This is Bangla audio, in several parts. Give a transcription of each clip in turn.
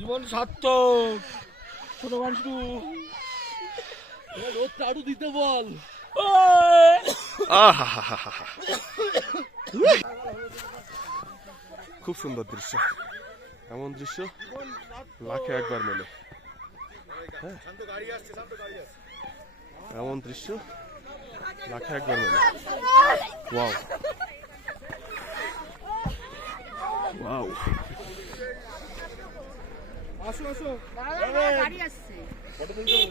জীবন সার্থক। ছোট মাংসু রোদটা আরও দিতে বল। খুব সুন্দর দৃশ্য। এমন দৃশ্য লাখে একবার মেলে। হ্যাঁ। এমন দৃশ্য লাখে একবার মেলে। ওয়াও। ওয়াও। আসো আসো। গাড়ি আসছে। সুইট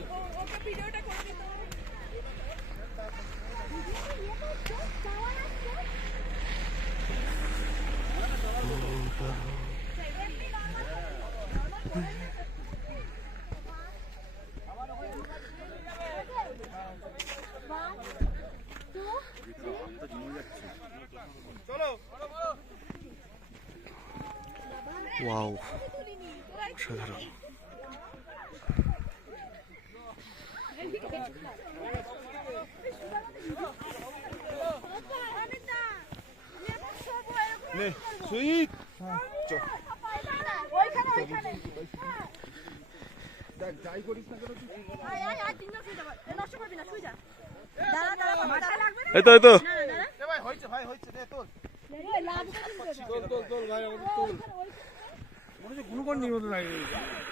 ওইখানে ওইখানে যাই করিস না কেন তুই। দাঁড়া দাঁড়া মাথা লাগবে এই তো এই তো। ভাই হয়েছে ভাই হয়েছে দে তোর এই, লাগবে কিন্তু এটা। তোল। 我这五六百米我都来过。